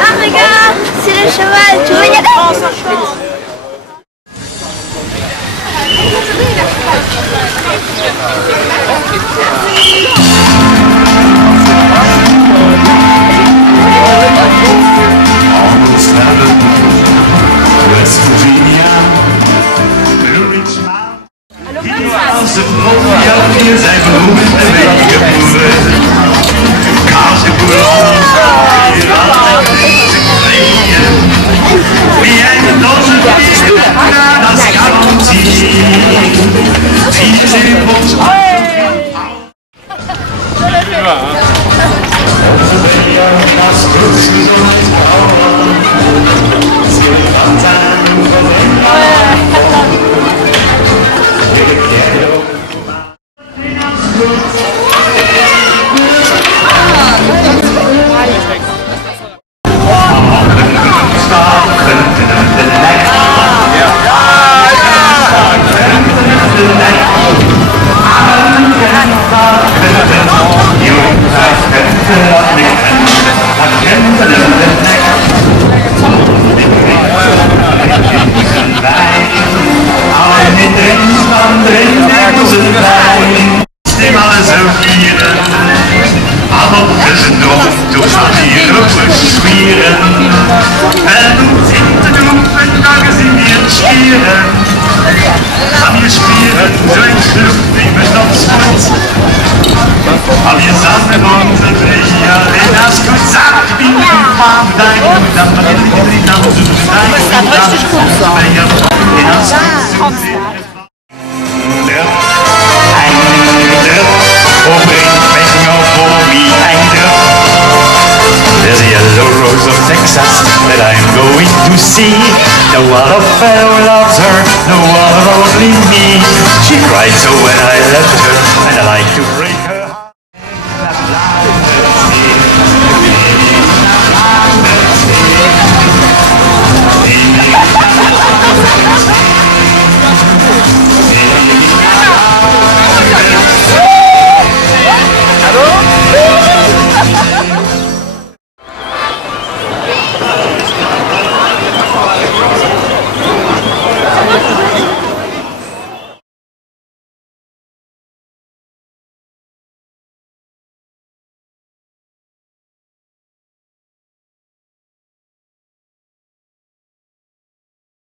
Ah regarde, c'est le cheval, tu veux y aller? There's a yellow rose of Texas that I'm going to see. No other fellow loves her, no other only me. She cried so when I left her, and I like to